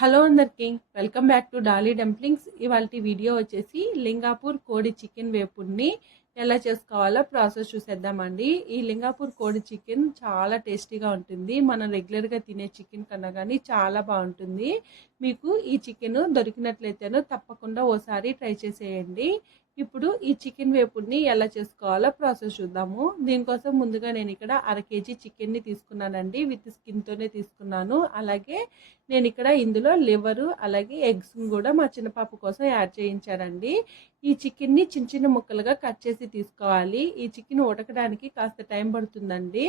Hello అందరికి welcome back to Dolly dumplings. ఇవాల్టి video వచ్చేసి లింగాపూర్ కోడి చికెన్ వేపుడిని ఎలా చేసుకోవాలో ప్రాసెస్ చూసేద్దామండి. ఈ లింగాపూర్ కోడి చికెన్ చాలా టేస్టీగా ఉంటుంది. మనం రెగ్యులర్గా తినే చికెన్ కన్నా కానీ చాలా బాగుంటుంది. మీకు ఈ చికెన్ దొరికినట్లయితేనో తప్పకుండా ఓసారి ట్రై చేసేయండి. ఇప్పుడు ఈ చికెన్ వేపుడిని ఎలా చేసుకోవాలో ప్రాసెస్ చూద్దాము. దీనికోసం ముందుగా నేను ఇక్కడ 1/2 kg చికెన్ని తీసుకున్నానండి. విత్ స్కిన్తోనే తీసుకున్నాను. అలాగే నేను ఇక్కడ ఇందులో లివరు అలాగే ఎగ్స్ కూడా మా చిన్న పాప కోసం యాడ్ చేయించానండి. ఈ చికెన్ని చిన్న చిన్న ముక్కలుగా కట్ చేసి తీసుకోవాలి. ఈ చికెన్ ఉడకడానికి కాస్త టైం పడుతుందండి.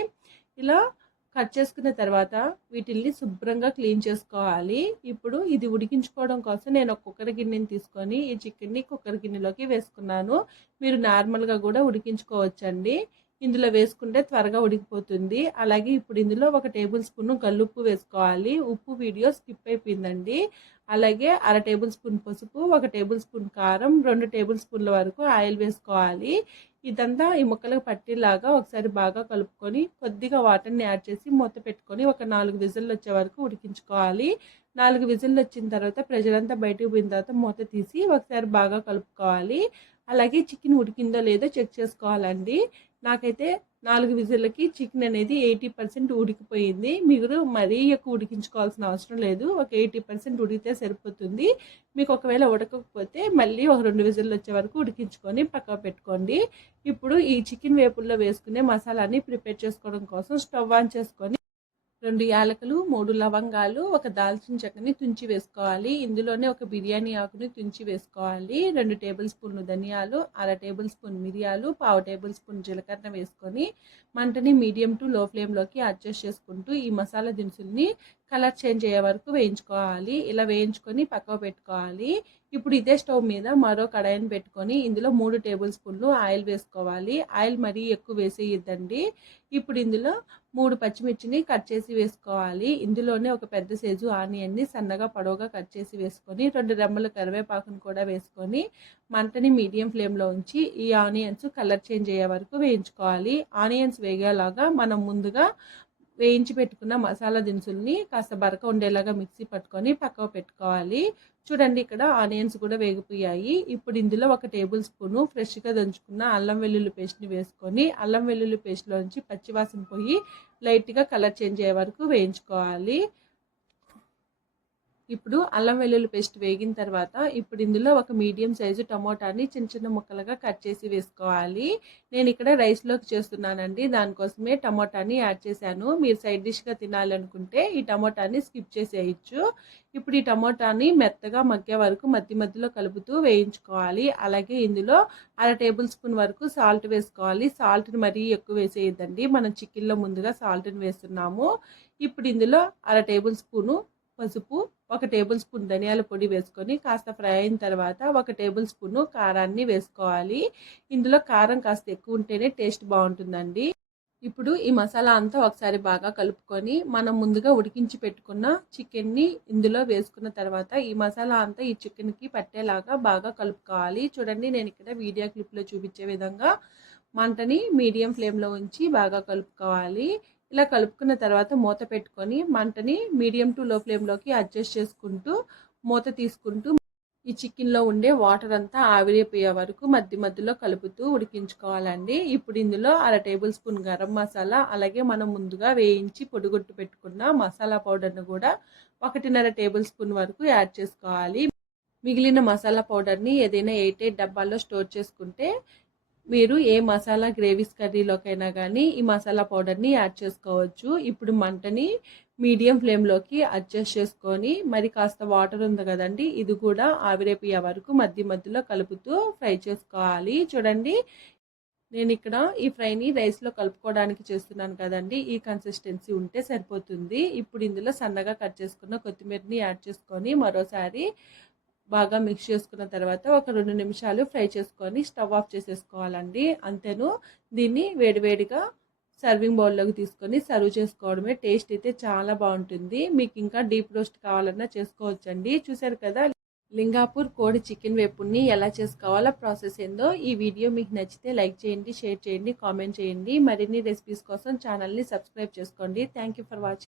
ఇలా కట్ చేసుకున్న తర్వాత వీటిల్ని శుభ్రంగా క్లీన్ చేసుకోవాలి. ఇప్పుడు ఇది ఉడికించుకోవడం కోసం నేను ఒక కుక్కర్ గిన్నెని తీసుకొని ఈ చికెన్ని కుక్కర్ గిన్నెలోకి వేసుకున్నాను. మీరు నార్మల్గా కూడా ఉడికించుకోవచ్చండి. ఇందులో వేసుకుంటే త్వరగా ఉడికిపోతుంది. అలాగే ఇప్పుడు ఇందులో 1 టేబుల్ స్పూన్ కల్లుప్పు వేసుకోవాలి. ఉప్పు వీడియో స్కిప్ అయిపోయిందండి. అలాగే 1/2 టేబుల్ స్పూన్ పసుపు, 1 టేబుల్ స్పూన్ కారం, 2 టేబుల్ స్పూన్ల వరకు ఆయిల్ వేసుకోవాలి. ఇదంతా ఈ ముక్కలకు పట్టేలాగా ఒకసారి బాగా కలుపుకొని కొద్దిగా వాటర్ని యాడ్ చేసి మూత పెట్టుకొని ఒక 4 విజిల్లు వచ్చే వరకు ఉడికించుకోవాలి. 4 విజిల్లు వచ్చిన తర్వాత ప్రెషర్ అంతా బయటకు పోయిన తర్వాత మూత తీసి ఒకసారి బాగా కలుపుకోవాలి. అలాగే చికెన్ ఉడికిందో లేదో చెక్ చేసుకోవాలండి. నాకైతే 4 విజిల్లకి చికెన్ అనేది 80% ఉడికిపోయింది. మీరు మరీ ఎక్కువ ఉడికించుకోవాల్సిన అవసరం లేదు. ఒక 80% ఉడికితే సరిపోతుంది. మీకు ఒకవేళ ఉడకకపోతే మళ్ళీ ఒక 2 విజిల్లు వచ్చే వరకు ఉడికించుకొని పక్కకు పెట్టుకోండి. ఇప్పుడు ఈ చికెన్ వేపుల్లో వేసుకునే మసాలాని ప్రిపేర్ చేసుకోవడం కోసం స్టవ్ ఆన్ చేసుకొని 2 యాలకులు, 3 లవంగాలు, 1 దాల్చిన చెక్కని తుంచి వేసుకోవాలి. ఇందులోనే 1 బిర్యానీ ఆకుని తుంచి వేసుకోవాలి. 2 టేబుల్ స్పూన్లు ధనియాలు, 1/2 టేబుల్ స్పూన్ మిరియాలు, 1/2 టేబుల్ స్పూన్ జీలకర్ర వేసుకొని మంటని మీడియం టు లో ఫ్లేమ్లోకి అడ్జస్ట్ చేసుకుంటూ ఈ మసాలా దినుసుల్ని కలర్ చేంజ్ అయ్యే వరకు వేయించుకోవాలి. ఇలా వేయించుకొని పక్కకు పెట్టుకోవాలి. ఇప్పుడు ఇదే స్టవ్ మీద మరో కడాయిని పెట్టుకొని ఇందులో 3 టేబుల్ స్పూన్లు ఆయిల్ వేసుకోవాలి. ఆయిల్ మరీ ఎక్కువ వేసేయద్దండి. ఇప్పుడు ఇందులో 3 పచ్చిమిర్చిని కట్ చేసి వేసుకోవాలి. ఇందులోనే ఒక పెద్ద సైజు ఆనియన్ని సన్నగా పొడవుగా కట్ చేసి వేసుకొని 2 రెమ్మల కరివేపాకును కూడా వేసుకొని మంటని మీడియం ఫ్లేమ్లో ఉంచి ఈ ఆనియన్స్ కలర్ చేంజ్ అయ్యే వరకు వేయించుకోవాలి. ఆనియన్స్ వేగేలాగా మనం ముందుగా వేయించి పెట్టుకున్న మసాలా దినుసుల్ని కాస్త బరక ఉండేలాగా మిక్సీ పట్టుకొని పక్కకు పెట్టుకోవాలి. చూడండి, ఇక్కడ ఆనియన్స్ కూడా వేగిపోయాయి. ఇప్పుడు ఇందులో 1 టేబుల్ స్పూను ఫ్రెష్గా దంచుకున్న అల్లం వెల్లుల్లి పేస్ట్ని వేసుకొని అల్లం వెల్లుల్లి పేస్ట్లోంచి పచ్చివాసన పోయి లైట్గా కలర్ చేంజ్ అయ్యే వరకు వేయించుకోవాలి. ఇప్పుడు అల్లం వెల్లుల్లి పేస్ట్ వేగిన తర్వాత ఇప్పుడు ఇందులో 1 మీడియం సైజు టమోటాని చిన్న చిన్న ముక్కలుగా కట్ చేసి వేసుకోవాలి. నేను ఇక్కడ రైస్లోకి చేస్తున్నానండి. దానికోసమే టమోటాని యాడ్ చేశాను. మీరు సైడ్ డిష్గా తినాలనుకుంటే ఈ టమోటాని స్కిప్ చేసేయచ్చు. ఇప్పుడు ఈ టమోటాని మెత్తగా మగ్గే వరకు మధ్యలో కలుపుతూ వేయించుకోవాలి. అలాగే ఇందులో 1/2 టేబుల్ స్పూన్ వరకు సాల్ట్ వేసుకోవాలి. సాల్ట్ని మరీ ఎక్కువ వేసేయద్దండి. మనం చికెన్లో ముందుగా సాల్ట్ని వేస్తున్నాము. ఇప్పుడు ఇందులో 1/2 టేబుల్ స్పూను పసుపు, 1 టేబుల్ స్పూన్ ధనియాల పొడి వేసుకొని కాస్త ఫ్రై అయిన తర్వాత 1 టేబుల్ స్పూన్ కారాన్ని వేసుకోవాలి. ఇందులో కారం కాస్త ఎక్కువ ఉంటేనే టేస్ట్ బాగుంటుందండి. ఇప్పుడు ఈ మసాలా అంతా ఒకసారి బాగా కలుపుకొని మనం ముందుగా ఉడికించి పెట్టుకున్న చికెన్ని ఇందులో వేసుకున్న తర్వాత ఈ మసాలా అంతా ఈ చికెన్కి పట్టేలాగా బాగా కలుపుకోవాలి. చూడండి, నేను ఇక్కడ వీడియో క్లిప్లో చూపించే విధంగా మంటని మీడియం ఫ్లేమ్లో ఉంచి బాగా కలుపుకోవాలి. ఇలా కలుపుకున్న తర్వాత మూత పెట్టుకొని మంటని మీడియం టు లో ఫ్లేమ్లోకి అడ్జస్ట్ చేసుకుంటూ మూత తీసుకుంటూ ఈ చికెన్లో ఉండే వాటర్ అంతా ఆవిరైపోయే వరకు మధ్యలో కలుపుతూ ఉడికించుకోవాలండి. ఇప్పుడు ఇందులో 1/2 టేబుల్ స్పూన్ గరం మసాలా అలాగే మనం ముందుగా వేయించి పొడిగొట్టు పెట్టుకున్న మసాలా పౌడర్ను కూడా 1.5 టేబుల్ స్పూన్ వరకు యాడ్ చేసుకోవాలి. మిగిలిన మసాలా పౌడర్ని ఏదైనా 8 డబ్బాల్లో స్టోర్ చేసుకుంటే మీరు ఏ మసాలా గ్రేవీస్ కర్రీలోకైనా కానీ ఈ మసాలా పౌడర్ని యాడ్ చేసుకోవచ్చు. ఇప్పుడు మంటని మీడియం ఫ్లేమ్లోకి అడ్జస్ట్ చేసుకొని మరి కాస్త వాటర్ ఉంది కదండి, ఇది కూడా ఆవిరైపోయే వరకు మధ్యలో కలుపుతూ ఫ్రై చేసుకోవాలి. చూడండి, నేను ఇక్కడ ఈ ఫ్రైని రైస్లో కలుపుకోవడానికి చేస్తున్నాను కదండి. ఈ కన్సిస్టెన్సీ ఉంటే సరిపోతుంది. ఇప్పుడు ఇందులో సన్నగా కట్ చేసుకున్న కొత్తిమీరని యాడ్ చేసుకొని మరోసారి బాగా మిక్స్ చేసుకున్న తర్వాత ఒక 2 నిమిషాలు ఫ్రై చేసుకొని స్టవ్ ఆఫ్ చేసేసుకోవాలండి. అంతేను, దీన్ని వేడివేడిగా సర్వింగ్ బౌల్లోకి తీసుకొని సర్వ్ చేసుకోవడమే. టేస్ట్ అయితే చాలా బాగుంటుంది. మీకు ఇంకా డీప్ రోస్ట్ కావాలన్నా చేసుకోవచ్చండి. చూసారు కదా, లింగాపూర్ కోడి చికెన్ వేపుడిని ఎలా చేసుకోవాలో ప్రాసెస్ ఏందో. ఈ వీడియో మీకు నచ్చితే లైక్ చేయండి, షేర్ చేయండి, కామెంట్ చేయండి. మరిన్ని రెసిపీస్ కోసం ఛానల్ని సబ్స్క్రైబ్ చేసుకోండి. Thank you for watching.